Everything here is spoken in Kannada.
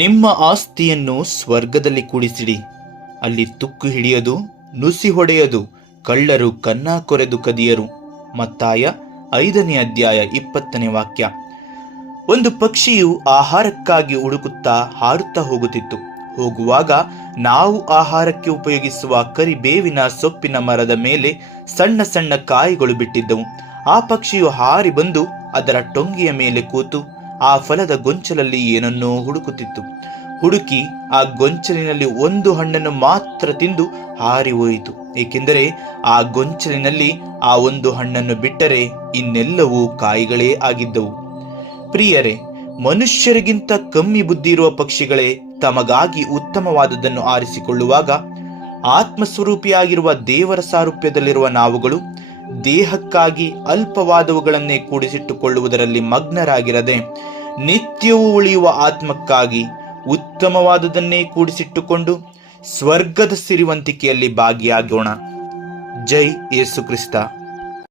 ನಿಮ್ಮ ಆಸ್ತಿಯನ್ನು ಸ್ವರ್ಗದಲ್ಲಿ ಕೂಡಿಸಿಡಿ, ಅಲ್ಲಿ ತುಕ್ಕು ಹಿಡಿಯದು, ನುಸಿ ಹೊಡೆಯದು, ಕಳ್ಳರು ಕನ್ನ ಕೊರೆದು ಕದಿಯರು. ಮತ್ತಾಯ 5ನೇ ಅಧ್ಯಾಯ 20ನೇ ವಾಕ್ಯ. ಒಂದು ಪಕ್ಷಿಯು ಆಹಾರಕ್ಕಾಗಿ ಹುಡುಕುತ್ತಾ ಹಾರುತ್ತಾ ಹೋಗುತ್ತಿತ್ತು. ಹೋಗುವಾಗ ನಾವು ಆಹಾರಕ್ಕೆ ಉಪಯೋಗಿಸುವ ಕರಿಬೇವಿನ ಸೊಪ್ಪಿನ ಮರದ ಮೇಲೆ ಸಣ್ಣ ಸಣ್ಣ ಕಾಯಿಗಳು ಬಿಟ್ಟಿದ್ದವು. ಆ ಪಕ್ಷಿಯು ಹಾರಿ ಬಂದು ಅದರ ಟೊಂಗಿಯ ಮೇಲೆ ಕೂತು ಆ ಫಲದ ಗೊಂಚಲಲ್ಲಿ ಏನನ್ನೋ ಹುಡುಕುತ್ತಿತ್ತು. ಹುಡುಕಿ ಆ ಗೊಂಚಲಿನಲ್ಲಿ ಒಂದು ಹಣ್ಣನ್ನು ಮಾತ್ರ ತಿಂದು ಹಾರಿ ಹೋಯಿತು. ಏಕೆಂದರೆ ಆ ಗೊಂಚಲಿನಲ್ಲಿ ಆ ಒಂದು ಹಣ್ಣನ್ನು ಬಿಟ್ಟರೆ ಇನ್ನೆಲ್ಲವೂ ಕಾಯಿಗಳೇ ಆಗಿದ್ದವು. ಪ್ರಿಯರೇ, ಮನುಷ್ಯರಿಗಿಂತ ಕಮ್ಮಿ ಬುದ್ಧಿ ಇರುವ ಪಕ್ಷಿಗಳೇ ತಮಗಾಗಿ ಉತ್ತಮವಾದದ್ದನ್ನು ಆರಿಸಿಕೊಳ್ಳುವಾಗ, ಆತ್ಮಸ್ವರೂಪಿಯಾಗಿರುವ ದೇವರ ಸಾರೂಪ್ಯದಲ್ಲಿರುವ ನಾವುಗಳು ದೇಹಕ್ಕಾಗಿ ಅಲ್ಪವಾದವುಗಳನ್ನೇ ಕೂಡಿಸಿಟ್ಟುಕೊಳ್ಳುವುದರಲ್ಲಿ ಮಗ್ನರಾಗಿರದೆ, ನಿತ್ಯವೂ ಉಳಿಯುವ ಆತ್ಮಕ್ಕಾಗಿ ಉತ್ತಮವಾದದನ್ನೇ ಕೂಡಿಸಿಟ್ಟುಕೊಂಡು ಸ್ವರ್ಗದ ಸಿರಿವಂತಿಕೆಯಲ್ಲಿ ಭಾಗಿಯಾಗೋಣ. ಜೈ ಯೇಸು ಕ್ರಿಸ್ತ.